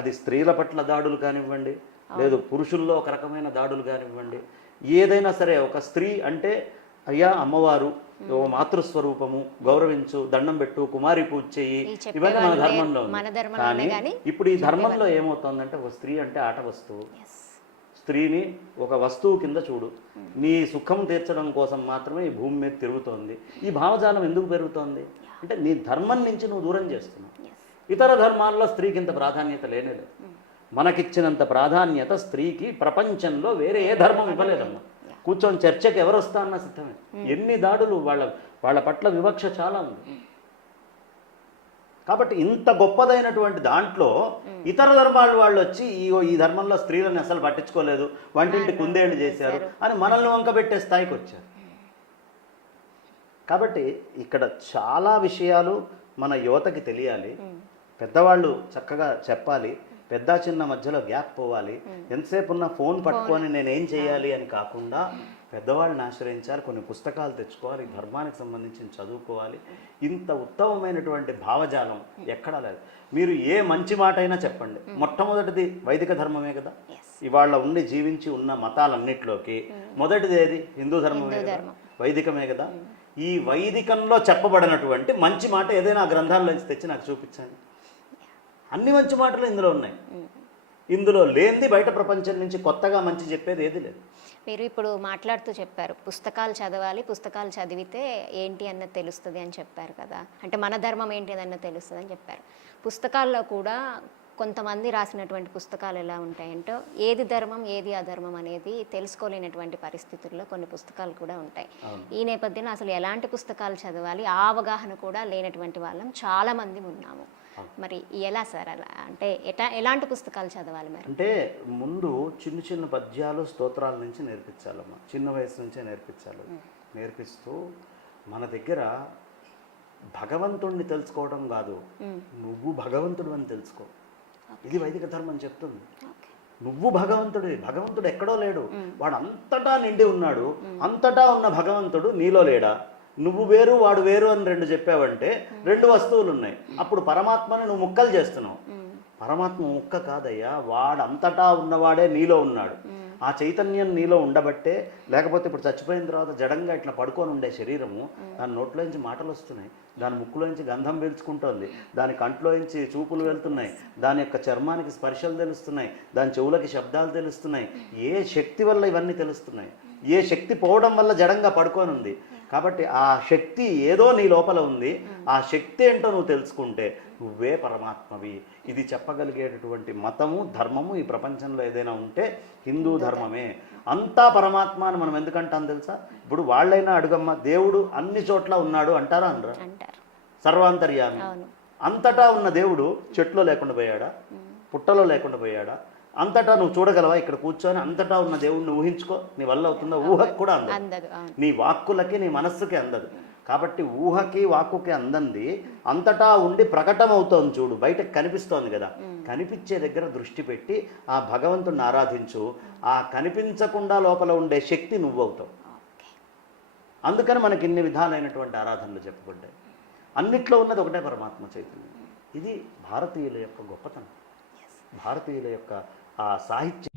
అది స్త్రీల పట్ల దాడులు కానివ్వండి, లేదు పురుషుల్లో ఒక రకమైన దాడులు కానివ్వండి, ఏదైనా సరే ఒక స్త్రీ అంటే అయ్యా అమ్మవారు, ఓ మాతృస్వరూపము, గౌరవించు, దండం పెట్టు, కుమారి పూజ చెయ్యి, ఇవన్నీ మన ధర్మంలో ఉంది. కానీ ఇప్పుడు ఈ ధర్మంలో ఏమవుతుందంటే ఒక స్త్రీ అంటే ఆట వస్తువు, స్త్రీని ఒక వస్తువు కింద చూడు, నీ సుఖం తీర్చడం కోసం మాత్రమే ఈ భూమి మీద తిరుగుతోంది. ఈ భావజాలం ఎందుకు పెరుగుతోంది అంటే నీ ధర్మం నుంచి నువ్వు దూరం చేస్తున్నావు. ఇతర ధర్మాల్లో స్త్రీకి ఇంత ప్రాధాన్యత లేనేలేదు. మనకిచ్చినంత ప్రాధాన్యత స్త్రీకి ప్రపంచంలో వేరే ఏ ధర్మం ఇవ్వలేదమ్మా. కూర్చొని చర్చకి ఎవరు వస్తా అన్నా సిద్ధమే. ఎన్ని దాడులు, వాళ్ళ పట్ల వివక్ష చాలా ఉంది. కాబట్టి ఇంత గొప్పదైనటువంటి దాంట్లో ఇతర ధర్మాల వాళ్ళు వచ్చి ఈ ధర్మంలో స్త్రీలను అసలు పట్టించుకోలేదు, వంటింటి కుందేళ్ళు చేశారు అని మనల్ని వంకబెట్టే స్థాయికి వచ్చారు. కాబట్టి ఇక్కడ చాలా విషయాలు మన యువతకి తెలియాలి. పెద్దవాళ్ళు చక్కగా చెప్పాలి, పెద్ద చిన్న మధ్యలో గ్యాప్ పోవాలి. ఎంతసేపు ఉన్న ఫోన్ పట్టుకొని నేనేం చేయాలి అని కాకుండా పెద్దవాళ్ళని ఆశ్రయించాలి, కొన్ని పుస్తకాలు తెచ్చుకోవాలి, ధర్మానికి సంబంధించి చదువుకోవాలి. ఇంత ఉత్తమమైనటువంటి భావజాలం ఎక్కడా లేదు. మీరు ఏ మంచి మాట అయినా చెప్పండి, మొట్టమొదటిది వైదిక ధర్మమే కదా. ఇవాళ ఉండి జీవించి ఉన్న మతాలన్నిటిలోకి మొదటిది ఏది? హిందూ ధర్మమే కదా, వైదికమే కదా. ఈ వైదికంలో చెప్పబడినటువంటి మంచి మాట ఏదైనా ఆ గ్రంథాల్లోంచి తెచ్చి నాకు చూపించండి. అన్ని మంచి మాటలు ఇందులో ఉన్నాయి. ఇందులో లేనిది బయట ప్రపంచం నుంచి కొత్తగా మంచి చెప్పేది ఏది లేదు. మీరు ఇప్పుడు మాట్లాడుతూ చెప్పారు పుస్తకాలు చదవాలి, పుస్తకాలు చదివితే ఏంటి అన్నది తెలుస్తుంది అని చెప్పారు కదా. అంటే మన ధర్మం ఏంటి అన్నది తెలుస్తుంది అని చెప్పారు. పుస్తకాల్లో కూడా కొంతమంది రాసినటువంటి పుస్తకాలు ఎలా ఉంటాయంటే ఏది ధర్మం ఏది అధర్మం అనేది తెలుసుకోలేనటువంటి పరిస్థితుల్లో కొన్ని పుస్తకాలు కూడా ఉంటాయి. ఈ నేపథ్యంలో అసలు ఎలాంటి పుస్తకాలు చదవాలి ఆ అవగాహన కూడా లేనటువంటి వాళ్ళం చాలామంది ఉన్నాము. మరి ఎలా సార్ అలా అంటే ఎలాంటి పుస్తకాలు చదవాలి? మరి అంటే ముందు చిన్న చిన్న పద్యాలు స్తోత్రాల నుంచి నేర్పించాలమ్మా, చిన్న వయసు నుంచే నేర్పించాలి. నేర్పిస్తూ మన దగ్గర భగవంతుడిని తెలుసుకోవడం కాదు, నువ్వు భగవంతుడు అని తెలుసుకో. ఇది వైదిక ధర్మం చెప్తుంది. నువ్వు భగవంతుడివి, భగవంతుడు ఎక్కడో లేడు, వాడు అంతటా నిండి ఉన్నాడు. అంతటా ఉన్న భగవంతుడు నీలో లేడా? నువ్వు వేరు వాడు వేరు అని రెండు చెప్పావంటే రెండు వస్తువులు ఉన్నాయి. అప్పుడు పరమాత్మని నువ్వు ముక్కలు చేస్తున్నావు. పరమాత్మ ముక్క కాదయ్యా, వాడంతటా ఉన్నవాడే నీలో ఉన్నాడు. ఆ చైతన్యం నీలో ఉండబట్టే, లేకపోతే ఇప్పుడు చచ్చిపోయిన తర్వాత జడంగా ఇట్లా పడుకొని ఉండే శరీరము, దాని నోట్లోంచి మాటలు వస్తున్నాయి, దాని ముక్కులోంచి గంధం పీల్చుకుంటోంది, దాని కంట్లోంచి చూపులు వెళ్తున్నాయి, దాని యొక్క చర్మానికి స్పర్శలు తెలుస్తున్నాయి, దాని చెవులకి శబ్దాలు తెలుస్తున్నాయి. ఏ శక్తి వల్ల ఇవన్నీ తెలుస్తున్నాయి? ఏ శక్తి పోవడం వల్ల జడంగా పడుకొని ఉంది? కాబట్టి ఆ శక్తి ఏదో నీ లోపల ఉంది. ఆ శక్తి ఏంటో నువ్వు తెలుసుకుంటే నువ్వే పరమాత్మవి. ఇది చెప్పగలిగేటటువంటి మతము, ధర్మము ఈ ప్రపంచంలో ఏదైనా ఉంటే హిందూ ధర్మమే. అంతా పరమాత్మ అని మనం ఎందుకంటాం తెలుసా? ఇప్పుడు వాళ్ళైనా అడుగమ్మ, దేవుడు అన్ని చోట్ల ఉన్నాడు అంటారా? అనరా? సర్వాంతర్యామి. అంతటా ఉన్న దేవుడు చెట్లో లేకుండా పోయాడా? పుట్టలో లేకుండా పోయాడా? అంతటా నువ్వు చూడగలవా? ఇక్కడ కూర్చొని అంతటా ఉన్న దేవుడిని ఊహించుకో. నీ వల్ల అవుతుందా? ఊహకు కూడా అందదు. నీ వాక్కులకి నీ మనస్సుకి అందదు. కాబట్టి ఊహకి వాక్కుకి అందంది అంతటా ఉండి ప్రకటమవుతోంది చూడు, బయటకు కనిపిస్తోంది కదా. కనిపించే దగ్గర దృష్టి పెట్టి ఆ భగవంతుడిని ఆరాధించు. ఆ కనిపించకుండా లోపల ఉండే శక్తి నువ్వవుతావు. అందుకని మనకి ఇన్ని విధాలైనటువంటి ఆరాధనలు చెప్పుకుంటాయి. అన్నిట్లో ఉన్నది ఒకటే పరమాత్మ చైతన్యం. ఇది భారతీయుల యొక్క గొప్పతనం, భారతీయుల యొక్క ఆ సాహిత్యం.